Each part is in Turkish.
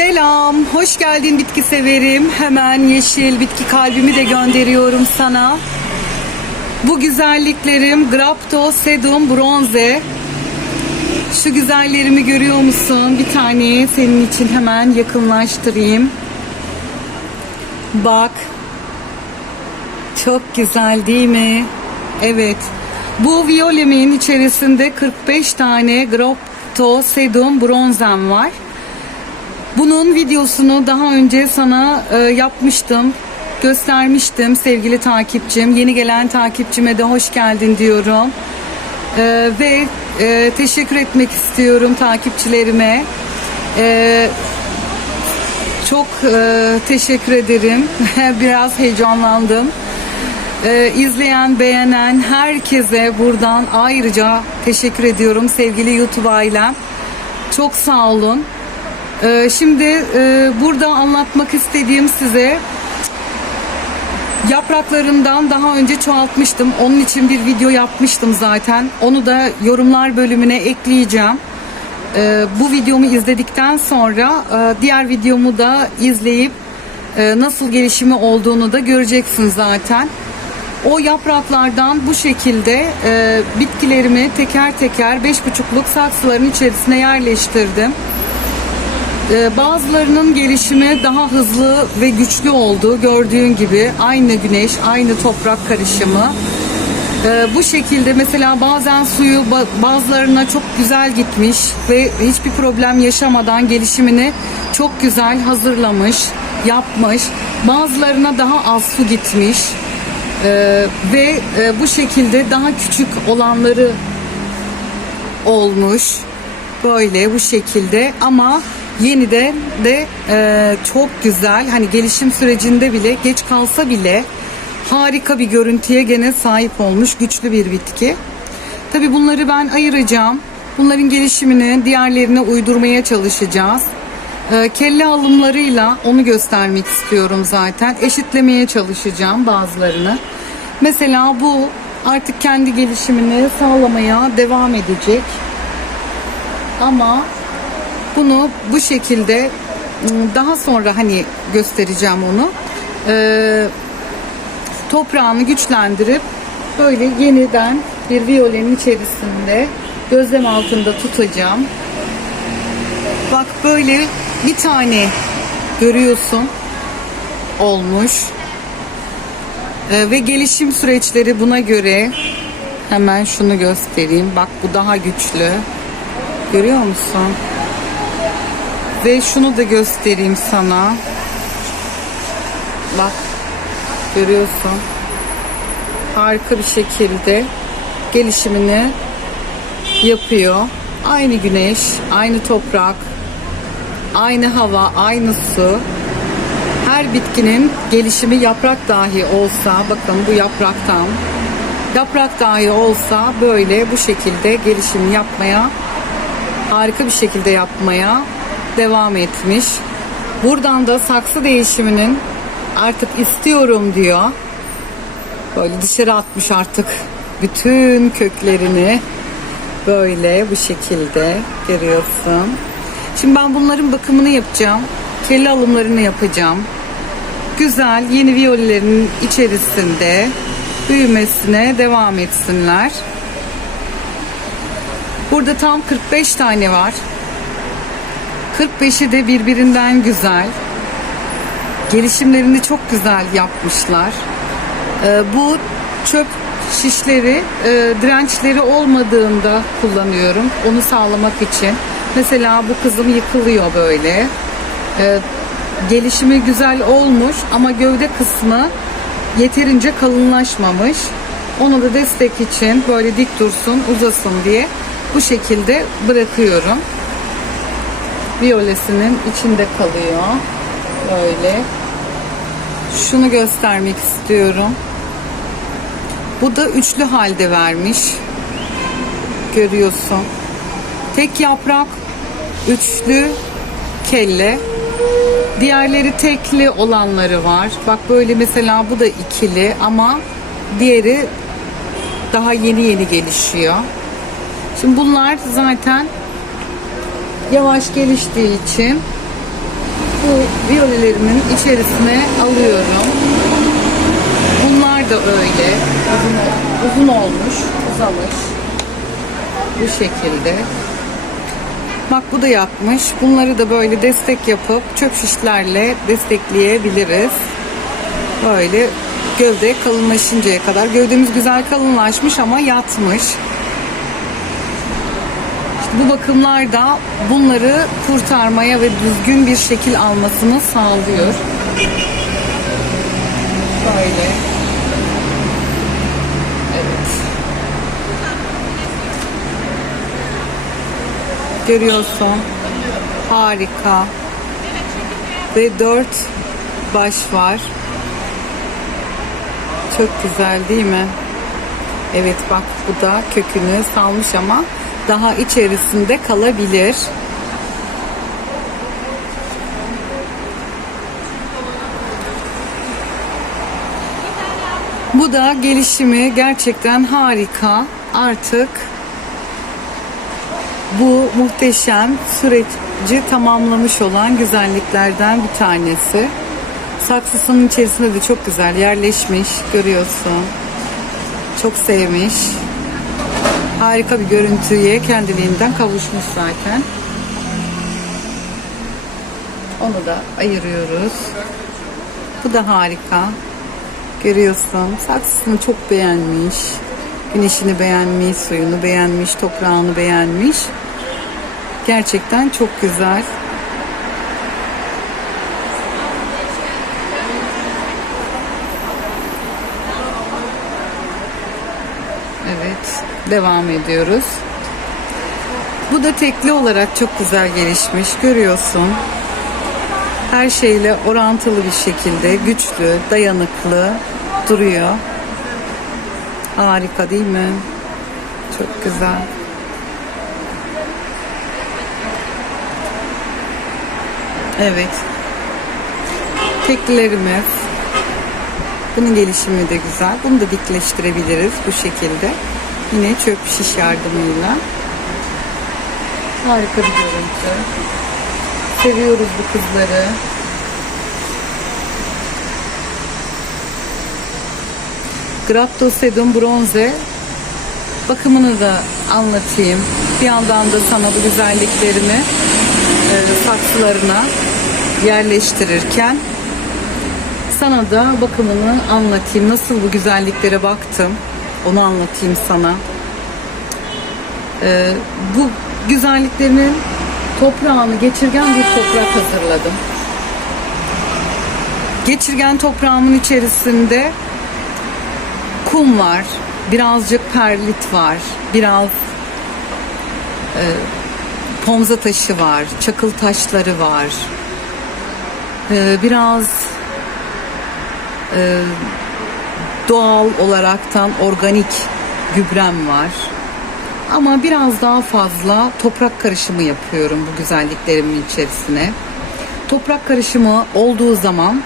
Selam, hoş geldin bitki severim. Hemen yeşil bitki kalbimi de gönderiyorum sana. Bu güzelliklerim Grapto Sedum Bronze. Şu güzellerimi görüyor musun? Bir tane senin için hemen yakınlaştırayım. Bak. Çok güzel değil mi? Evet. Bu violemin içerisinde 45 tane Grapto Sedum Bronzem var. Bunun videosunu daha önce sana e, yapmıştım, göstermiştim sevgili takipçim. Yeni gelen takipçime de hoş geldin diyorum. E, ve e, teşekkür etmek istiyorum takipçilerime. E, çok e, teşekkür ederim. Biraz heyecanlandım. E, izleyen, beğenen herkese buradan ayrıca teşekkür ediyorum sevgili YouTube ailem. Çok sağ olun. Ee, şimdi e, burada anlatmak istediğim size yapraklarından daha önce çoğaltmıştım. Onun için bir video yapmıştım zaten. Onu da yorumlar bölümüne ekleyeceğim. Ee, bu videomu izledikten sonra e, diğer videomu da izleyip e, nasıl gelişimi olduğunu da göreceksin zaten. O yapraklardan bu şekilde bitkilerimi teker teker 5,5'luk saksıların içerisine yerleştirdim. Ee, Bazılarının gelişimi daha hızlı ve güçlü oldu. Gördüğün gibi aynı güneş, aynı toprak karışımı. Ee, Bu şekilde mesela bazen suyu ba- bazılarına çok güzel gitmiş ve hiçbir problem yaşamadan gelişimini çok güzel hazırlamış, yapmış. Bazılarına daha az su gitmiş. Ee, ve e, bu şekilde daha küçük olanları olmuş. Böyle bu şekilde ama yeniden de e, çok güzel hani gelişim sürecinde bile geç kalsa bile harika bir görüntüye gene sahip olmuş güçlü bir bitki. Tabi bunları ben ayıracağım. Bunların gelişimini diğerlerine uydurmaya çalışacağız. E, kelle alımlarıyla onu göstermek istiyorum zaten. Eşitlemeye çalışacağım bazılarını. Mesela bu artık kendi gelişimini sağlamaya devam edecek. Ama bunu bu şekilde ım, daha sonra hani göstereceğim onu. Ee, toprağını güçlendirip böyle yeniden bir viyolenin içerisinde gözlem altında tutacağım. Bak böyle bir tane görüyorsun olmuş. Ee, ve gelişim süreçleri buna göre hemen şunu göstereyim. Bak bu daha güçlü. Görüyor musun? Ve şunu da göstereyim sana. Bak. Görüyorsun. Harika bir şekilde gelişimini yapıyor. Aynı güneş, aynı toprak, aynı hava, aynı su. Her bitkinin gelişimi yaprak dahi olsa, bakın bu yapraktan, yaprak dahi olsa böyle bu şekilde gelişim yapmaya harika bir şekilde yapmaya devam etmiş. Buradan da saksı değişiminin artık istiyorum diyor. Böyle dışarı atmış artık bütün köklerini böyle bu şekilde görüyorsun. Şimdi ben bunların bakımını yapacağım. Kelle alımlarını yapacağım. Güzel yeni viyollerin içerisinde büyümesine devam etsinler. Burada tam 45 tane var. 45'i de birbirinden güzel. Gelişimlerini çok güzel yapmışlar. Ee, bu çöp şişleri e, dirençleri olmadığında kullanıyorum. Onu sağlamak için. Mesela bu kızım yıkılıyor böyle. Ee, gelişimi güzel olmuş ama gövde kısmı yeterince kalınlaşmamış. Onu da destek için böyle dik dursun, uzasın diye bu şekilde bırakıyorum. Viyolesinin içinde kalıyor. Böyle. Şunu göstermek istiyorum. Bu da üçlü halde vermiş. Görüyorsun. Tek yaprak, üçlü kelle. Diğerleri tekli olanları var. Bak böyle mesela bu da ikili ama diğeri daha yeni yeni gelişiyor. Şimdi bunlar zaten yavaş geliştiği için bu viyolelerimin içerisine alıyorum. Bunlar da öyle. Uzun, uzun olmuş, uzamış. Bu şekilde. Bak bu da yapmış. Bunları da böyle destek yapıp çöp şişlerle destekleyebiliriz. Böyle gövde kalınlaşıncaya kadar. Gövdemiz güzel kalınlaşmış ama yatmış. Bu bakımlar da bunları kurtarmaya ve düzgün bir şekil almasını sağlıyor. Böyle. Evet. Görüyorsun. Harika. Ve dört baş var. Çok güzel değil mi? Evet bak bu da kökünü salmış ama daha içerisinde kalabilir. Bu da gelişimi gerçekten harika. Artık bu muhteşem süreci tamamlamış olan güzelliklerden bir tanesi. Saksısının içerisinde de çok güzel yerleşmiş görüyorsun. Çok sevmiş. Harika bir görüntüye kendiliğinden kavuşmuş zaten. Onu da ayırıyoruz. Bu da harika. Görüyorsun. Saksısını çok beğenmiş. Güneşini beğenmiş, suyunu beğenmiş, toprağını beğenmiş. Gerçekten çok güzel. Evet, devam ediyoruz. Bu da tekli olarak çok güzel gelişmiş. Görüyorsun. Her şeyle orantılı bir şekilde güçlü, dayanıklı duruyor. Harika değil mi? Çok güzel. Evet. Teklilerimiz. Bunun gelişimi de güzel. Bunu da dikleştirebiliriz bu şekilde. Yine çöp şiş yardımıyla. Harika bir görüntü. Seviyoruz bu kızları. Graptosedum bronze bakımını da anlatayım. Bir yandan da sana bu güzelliklerini e, saksılarına yerleştirirken sana da bakımını anlatayım. Nasıl bu güzelliklere baktım onu anlatayım sana. E, bu güzelliklerinin toprağını geçirgen bir toprak hazırladım. Geçirgen toprağımın içerisinde kum var, birazcık perlit var, biraz e, pomza taşı var, çakıl taşları var, e, biraz e, doğal olaraktan organik gübrem var. Ama biraz daha fazla toprak karışımı yapıyorum bu güzelliklerimin içerisine. Toprak karışımı olduğu zaman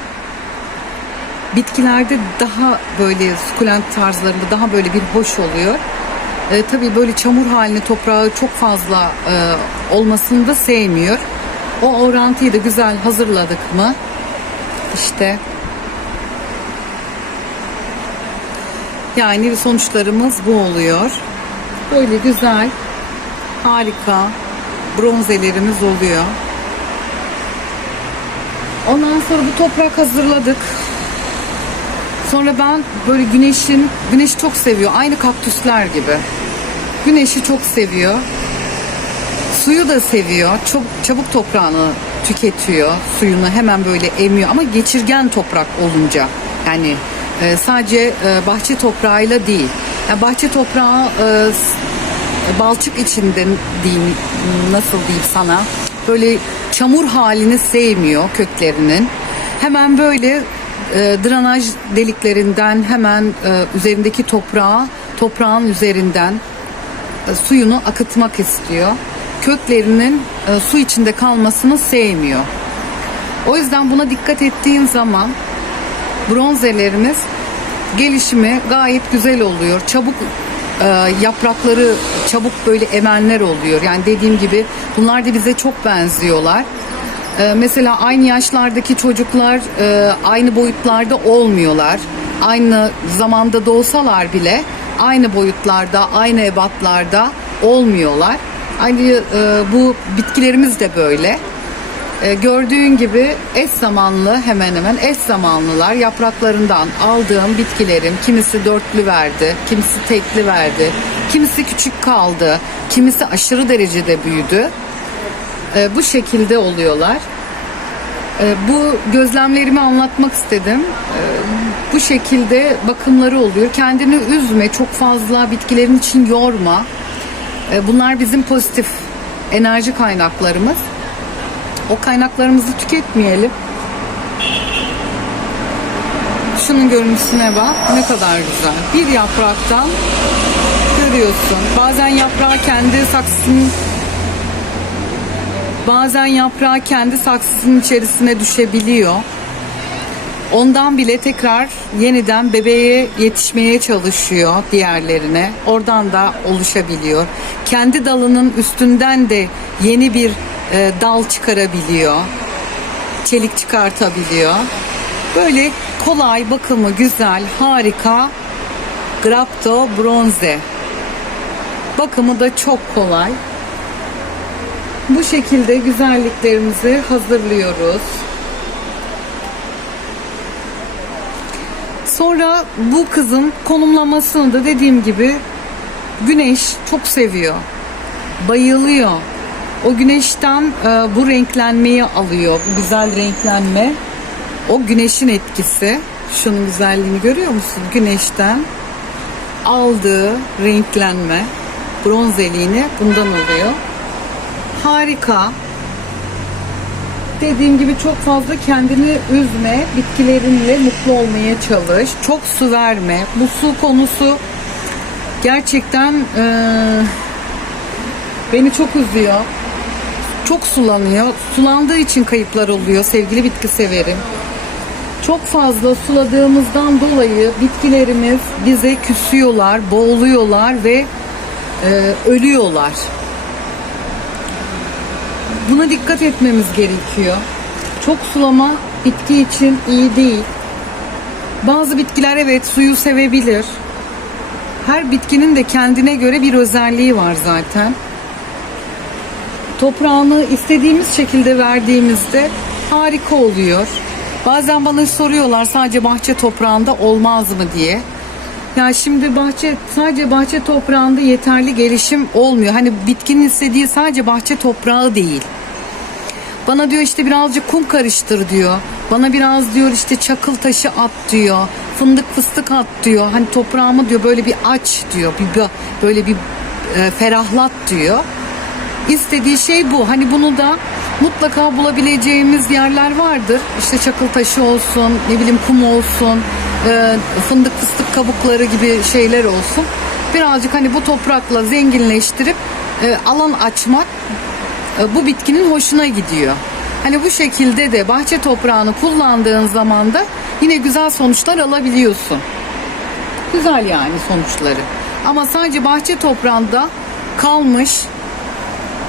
bitkilerde daha böyle sukulent tarzlarında daha böyle bir hoş oluyor. E, tabii böyle çamur halini toprağı çok fazla e, olmasını da sevmiyor. O orantıyı da güzel hazırladık mı işte yani sonuçlarımız bu oluyor. Böyle güzel, harika bronzelerimiz oluyor. Ondan sonra bu toprak hazırladık. Sonra ben böyle güneşin, güneş çok seviyor. Aynı kaktüsler gibi. Güneşi çok seviyor. Suyu da seviyor. Çok çabuk toprağını tüketiyor. Suyunu hemen böyle emiyor ama geçirgen toprak olunca. Yani e, sadece e, bahçe toprağıyla değil. Yani bahçe toprağı e, balçık içinde diyeyim nasıl diyeyim sana böyle çamur halini sevmiyor köklerinin. Hemen böyle e, drenaj deliklerinden hemen e, üzerindeki toprağı toprağın üzerinden e, suyunu akıtmak istiyor. Köklerinin e, su içinde kalmasını sevmiyor. O yüzden buna dikkat ettiğin zaman bronzelerimiz gelişimi gayet güzel oluyor. Çabuk e, yaprakları çabuk böyle emenler oluyor. Yani dediğim gibi bunlar da bize çok benziyorlar. Ee, mesela aynı yaşlardaki çocuklar e, aynı boyutlarda olmuyorlar. Aynı zamanda doğsalar bile aynı boyutlarda, aynı ebatlarda olmuyorlar. Aynı e, bu bitkilerimiz de böyle. E, gördüğün gibi eş zamanlı hemen hemen eş zamanlılar yapraklarından aldığım bitkilerim kimisi dörtlü verdi, kimisi tekli verdi, kimisi küçük kaldı, kimisi aşırı derecede büyüdü. E, bu şekilde oluyorlar. E, bu gözlemlerimi anlatmak istedim. Bu şekilde bakımları oluyor. Kendini üzme, çok fazla bitkilerin için yorma. Bunlar bizim pozitif enerji kaynaklarımız. O kaynaklarımızı tüketmeyelim. Şunun görüntüsüne bak. Ne kadar güzel. Bir yapraktan görüyorsun. Bazen yaprağı kendi saksısının bazen yaprağı kendi saksısının içerisine düşebiliyor. Ondan bile tekrar yeniden bebeğe yetişmeye çalışıyor diğerlerine. Oradan da oluşabiliyor. Kendi dalının üstünden de yeni bir e, dal çıkarabiliyor. Çelik çıkartabiliyor. Böyle kolay, bakımı güzel, harika Grapto Bronze. Bakımı da çok kolay. Bu şekilde güzelliklerimizi hazırlıyoruz. Sonra bu kızın konumlamasını da dediğim gibi güneş çok seviyor. Bayılıyor. O güneşten e, bu renklenmeyi alıyor. Bu güzel renklenme. O güneşin etkisi. Şunun güzelliğini görüyor musun? Güneşten aldığı renklenme, bronzeliğini bundan alıyor. Harika. Dediğim gibi çok fazla kendini üzme, bitkilerinle mutlu olmaya çalış. Çok su verme. Bu su konusu gerçekten eee, beni çok üzüyor. Çok sulanıyor. Sulandığı için kayıplar oluyor sevgili bitki severim. Çok fazla suladığımızdan dolayı bitkilerimiz bize küsüyorlar, boğuluyorlar ve e, ölüyorlar. Buna dikkat etmemiz gerekiyor. Çok sulama bitki için iyi değil. Bazı bitkiler evet suyu sevebilir. Her bitkinin de kendine göre bir özelliği var zaten. Toprağını istediğimiz şekilde verdiğimizde harika oluyor. Bazen bana soruyorlar sadece bahçe toprağında olmaz mı diye. Ya şimdi bahçe sadece bahçe toprağında yeterli gelişim olmuyor. Hani bitkinin istediği sadece bahçe toprağı değil. Bana diyor işte birazcık kum karıştır diyor. Bana biraz diyor işte çakıl taşı at diyor. Fındık fıstık at diyor. Hani toprağımı diyor böyle bir aç diyor. Bir- böyle bir e, ferahlat diyor. İstediği şey bu. Hani bunu da mutlaka bulabileceğimiz yerler vardır. İşte çakıl taşı olsun, ne bileyim kum olsun, e, fındık fıstık kabukları gibi şeyler olsun. Birazcık hani bu toprakla zenginleştirip e, alan açmak e, bu bitkinin hoşuna gidiyor. Hani bu şekilde de bahçe toprağını kullandığın zaman da yine güzel sonuçlar alabiliyorsun. Güzel yani sonuçları. Ama sadece bahçe toprağında kalmış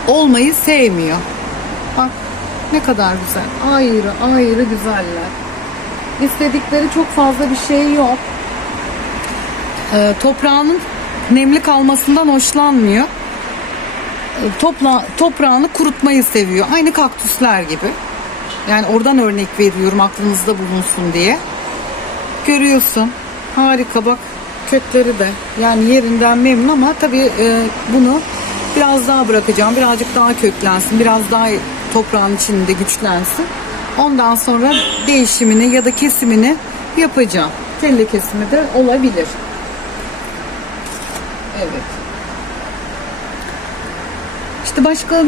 olmayı sevmiyor. Bak ne kadar güzel. Ayrı ayrı güzeller. İstedikleri çok fazla bir şey yok. Ee, toprağının nemli kalmasından hoşlanmıyor. Ee, Topla, toprağını kurutmayı seviyor. Aynı kaktüsler gibi. Yani oradan örnek veriyorum aklınızda bulunsun diye. Görüyorsun. Harika bak kökleri de. Yani yerinden memnun ama tabii e, bunu biraz daha bırakacağım. Birazcık daha köklensin. Biraz daha toprağın içinde güçlensin. Ondan sonra değişimini ya da kesimini yapacağım. Telle kesimi de olabilir. Evet. İşte başka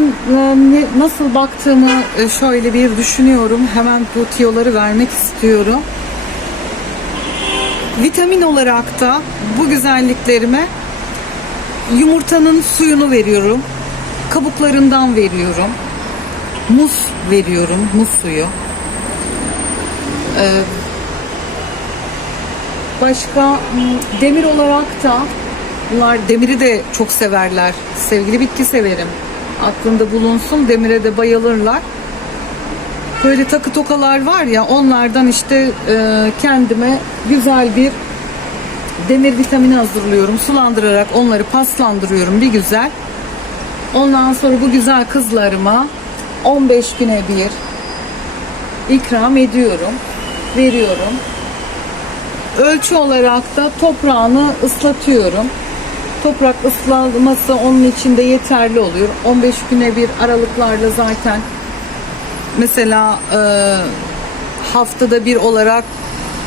nasıl baktığımı e, şöyle bir düşünüyorum. Hemen bu tiyoları vermek istiyorum. Vitamin olarak da bu güzelliklerime yumurtanın suyunu veriyorum. Kabuklarından veriyorum. Muz veriyorum. Muz suyu. Ee, başka m, demir olarak da bunlar demiri de çok severler. Sevgili bitki severim. Aklında bulunsun. Demire de bayılırlar. Böyle takı tokalar var ya onlardan işte e, kendime güzel bir demir vitamini hazırlıyorum. Sulandırarak onları paslandırıyorum bir güzel. Ondan sonra bu güzel kızlarıma 15 güne bir ikram ediyorum. Veriyorum. Ölçü olarak da toprağını ıslatıyorum. Toprak ıslanması onun için de yeterli oluyor. 15 güne bir aralıklarla zaten mesela e, haftada bir olarak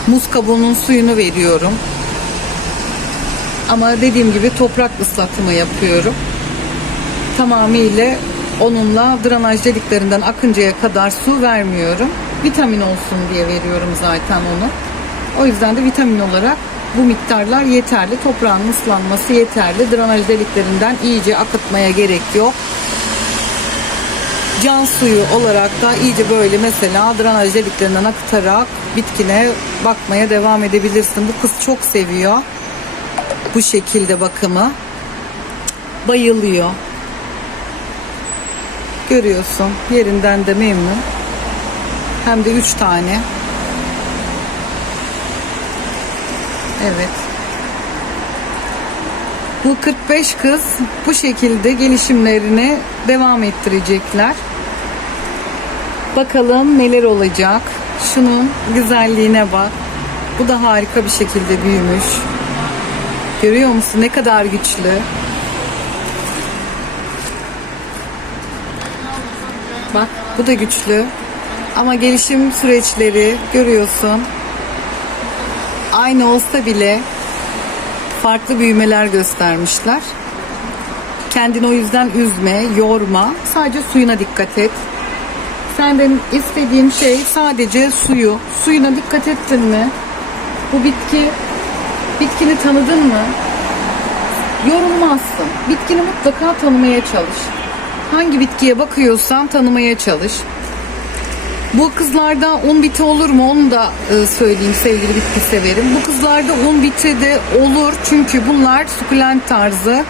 muz kabuğunun suyunu veriyorum. Ama dediğim gibi toprak ıslatımı yapıyorum. Tamamıyla onunla drenaj deliklerinden akıncaya kadar su vermiyorum. Vitamin olsun diye veriyorum zaten onu. O yüzden de vitamin olarak bu miktarlar yeterli. Toprağın ıslanması yeterli. Drenaj deliklerinden iyice akıtmaya gerek yok. Can suyu olarak da iyice böyle mesela drenaj deliklerinden akıtarak bitkine bakmaya devam edebilirsin. Bu kız çok seviyor bu şekilde bakımı. Bayılıyor. Görüyorsun yerinden de memnun. Hem de üç tane. Evet. Bu 45 kız bu şekilde gelişimlerini devam ettirecekler. Bakalım neler olacak. Şunun güzelliğine bak. Bu da harika bir şekilde büyümüş. Görüyor musun ne kadar güçlü? Bak bu da güçlü. Ama gelişim süreçleri görüyorsun. Aynı olsa bile farklı büyümeler göstermişler. Kendini o yüzden üzme, yorma. Sadece suyuna dikkat et. Senden istediğim şey sadece suyu. Suyuna dikkat ettin mi? Bu bitki bitkini tanıdın mı? Yorulmazsın. Bitkini mutlaka tanımaya çalış. Hangi bitkiye bakıyorsan tanımaya çalış. Bu kızlarda un biti olur mu onu da e, söyleyeyim sevgili bitki severim. Bu kızlarda un biti de olur çünkü bunlar sukulent tarzı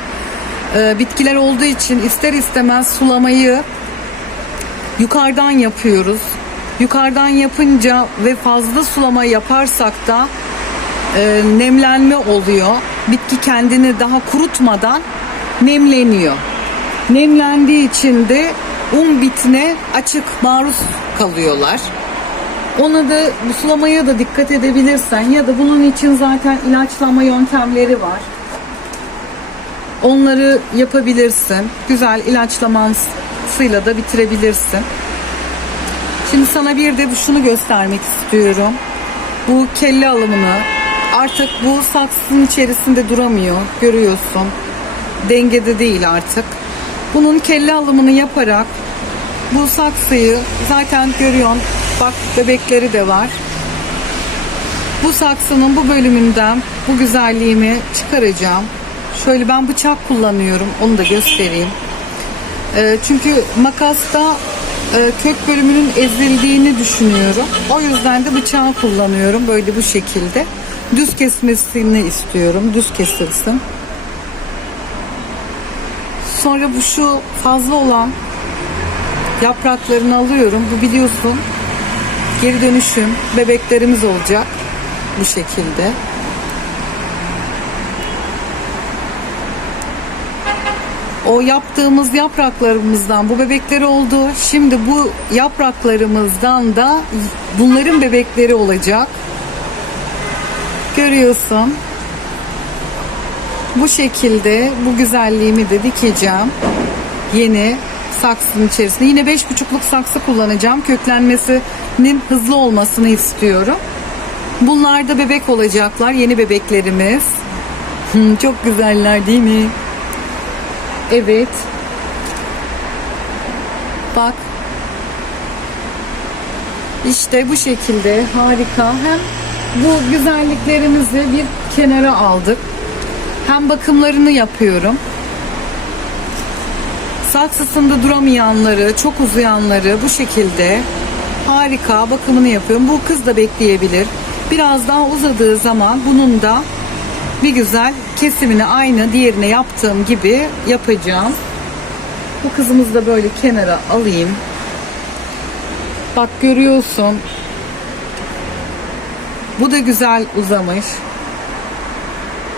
e, bitkiler olduğu için ister istemez sulamayı yukarıdan yapıyoruz. Yukarıdan yapınca ve fazla sulama yaparsak da e, nemlenme oluyor. Bitki kendini daha kurutmadan nemleniyor. Nemlendiği için de un bitine açık maruz kalıyorlar. Ona da bu sulamaya da dikkat edebilirsen ya da bunun için zaten ilaçlama yöntemleri var. Onları yapabilirsin. Güzel ilaçlamasıyla da bitirebilirsin. Şimdi sana bir de şunu göstermek istiyorum. Bu kelle alımını artık bu saksının içerisinde duramıyor. Görüyorsun. Dengede değil artık. Bunun kelle alımını yaparak bu saksıyı zaten görüyorsun. Bak bebekleri de var. Bu saksının bu bölümünden bu güzelliğimi çıkaracağım. Şöyle ben bıçak kullanıyorum. Onu da göstereyim. Ee, çünkü makasta e, kök bölümünün ezildiğini düşünüyorum. O yüzden de bıçağı kullanıyorum. Böyle bu şekilde. Düz kesmesini istiyorum. Düz kesilsin. Sonra bu şu fazla olan yapraklarını alıyorum. Bu biliyorsun geri dönüşüm bebeklerimiz olacak bu şekilde. O yaptığımız yapraklarımızdan bu bebekleri oldu. Şimdi bu yapraklarımızdan da bunların bebekleri olacak. Görüyorsun. Bu şekilde bu güzelliğimi de dikeceğim. Yeni saksının içerisinde. Yine 5,5'luk saksı kullanacağım. Köklenmesinin hızlı olmasını istiyorum. Bunlar da bebek olacaklar. Yeni bebeklerimiz. Çok güzeller değil mi? Evet. Bak. İşte bu şekilde harika. Hem bu güzelliklerimizi bir kenara aldık. Hem bakımlarını yapıyorum. Saksısında duramayanları, çok uzayanları bu şekilde harika bakımını yapıyorum. Bu kız da bekleyebilir. Biraz daha uzadığı zaman bunun da bir güzel kesimini aynı diğerine yaptığım gibi yapacağım. Bu kızımızı da böyle kenara alayım. Bak görüyorsun. Bu da güzel uzamış.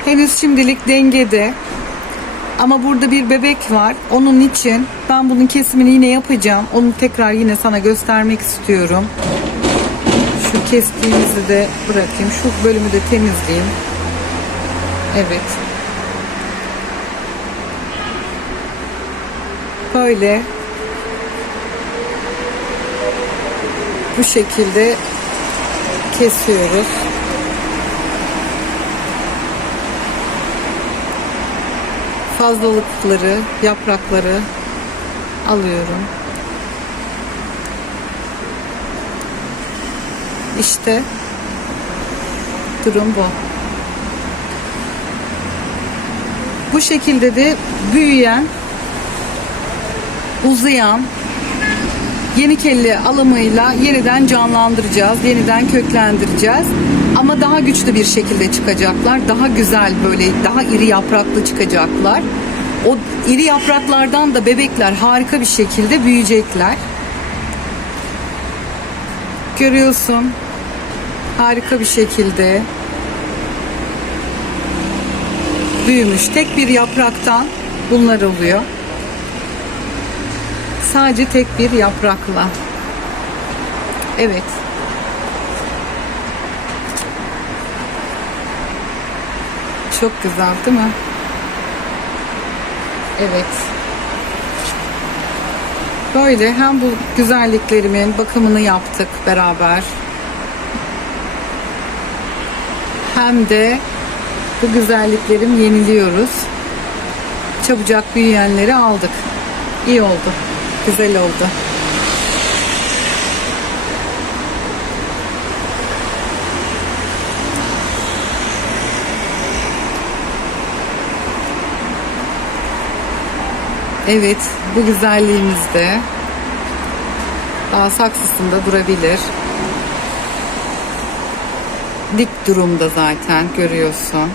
Henüz şimdilik dengede. Ama burada bir bebek var. Onun için ben bunun kesimini yine yapacağım. Onu tekrar yine sana göstermek istiyorum. Şu kestiğimizi de bırakayım. Şu bölümü de temizleyeyim. Evet. Böyle bu şekilde kesiyoruz. Fazlalıkları, yaprakları alıyorum. İşte durum bu. Bu şekilde de büyüyen, uzayan yeni kelle alımıyla yeniden canlandıracağız, yeniden köklendireceğiz. Ama daha güçlü bir şekilde çıkacaklar. Daha güzel böyle daha iri yapraklı çıkacaklar. O iri yapraklardan da bebekler harika bir şekilde büyüyecekler. Görüyorsun. Harika bir şekilde büyümüş. Tek bir yapraktan bunlar oluyor. Sadece tek bir yaprakla. Evet. Çok güzel değil mi? Evet. Böyle hem bu güzelliklerimin bakımını yaptık beraber. Hem de bu güzelliklerim yeniliyoruz. Çabucak büyüyenleri aldık. İyi oldu. Güzel oldu. Evet, bu güzelliğimiz de daha saksısında durabilir. Dik durumda zaten görüyorsun.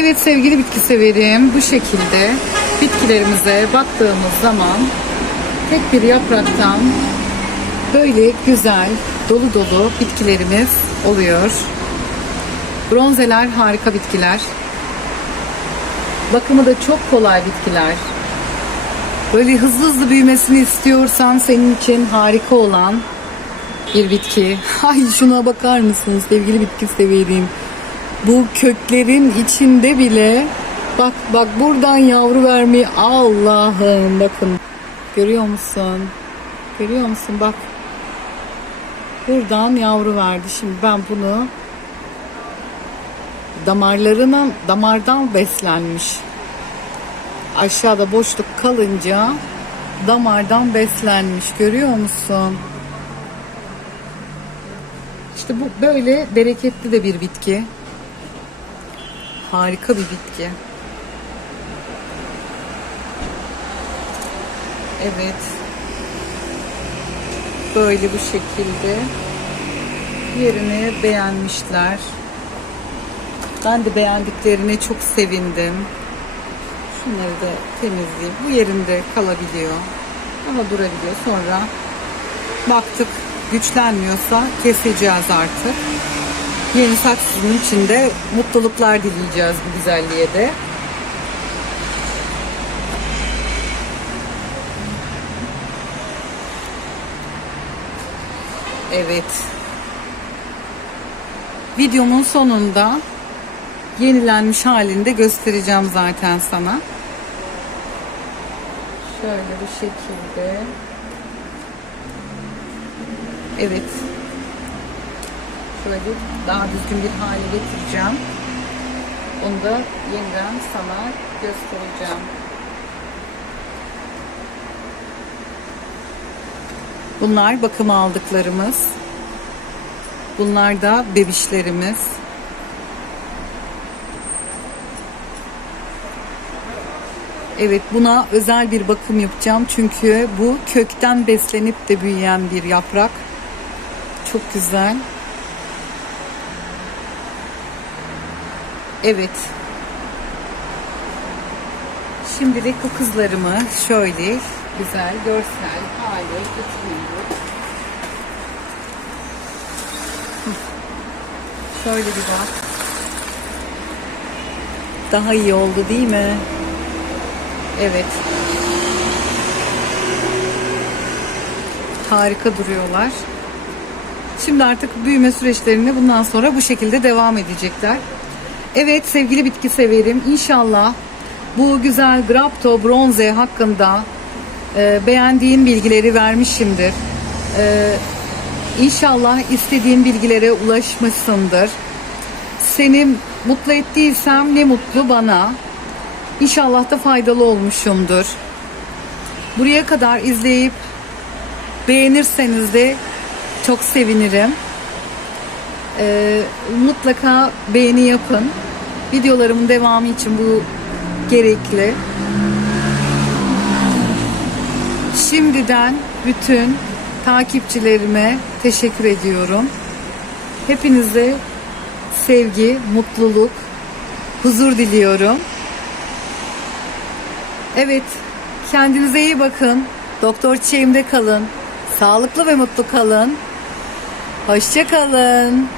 Evet sevgili bitki severim bu şekilde bitkilerimize baktığımız zaman tek bir yapraktan böyle güzel dolu dolu bitkilerimiz oluyor. Bronzeler harika bitkiler. Bakımı da çok kolay bitkiler. Böyle hızlı hızlı büyümesini istiyorsan senin için harika olan bir bitki. Ay şuna bakar mısınız sevgili bitki severim. Bu köklerin içinde bile bak bak buradan yavru vermeyi Allah'ım bakın. Görüyor musun? Görüyor musun? Bak. Buradan yavru verdi. Şimdi ben bunu damarlarına damardan beslenmiş. Aşağıda boşluk kalınca damardan beslenmiş. Görüyor musun? İşte bu böyle bereketli de bir bitki. Harika bir bitki. Evet. Böyle bu şekilde yerini beğenmişler. Ben de beğendiklerine çok sevindim. Şunları da temizleyeyim. Bu yerinde kalabiliyor. Ama durabiliyor. Sonra baktık güçlenmiyorsa keseceğiz artık. Yeni saksının içinde mutluluklar dileyeceğiz bu güzelliğe de. Evet. Videomun sonunda yenilenmiş halinde göstereceğim zaten sana. Şöyle bu şekilde. Evet. Şöyle daha düzgün bir hale getireceğim. Onu da yeniden sana göstereceğim. Bunlar bakım aldıklarımız. Bunlar da bebişlerimiz. Evet buna özel bir bakım yapacağım. Çünkü bu kökten beslenip de büyüyen bir yaprak. Çok güzel. Evet. Şimdilik bu kızlarımı şöyle güzel görsel hale getiriyorum. Şöyle bir bak. Daha iyi oldu değil mi? Evet. Harika duruyorlar. Şimdi artık büyüme süreçlerine bundan sonra bu şekilde devam edecekler. Evet sevgili bitki severim inşallah bu güzel Grapto Bronze hakkında e, beğendiğin bilgileri vermişimdir. E, inşallah istediğin bilgilere ulaşmışsındır. Seni mutlu ettiysem ne mutlu bana. İnşallah da faydalı olmuşumdur. Buraya kadar izleyip beğenirseniz de çok sevinirim. Ee, mutlaka beğeni yapın. Videolarımın devamı için bu gerekli. Şimdiden bütün takipçilerime teşekkür ediyorum. Hepinize sevgi, mutluluk, huzur diliyorum. Evet, kendinize iyi bakın. Doktor çiçeğimde kalın. Sağlıklı ve mutlu kalın. Hoşça kalın.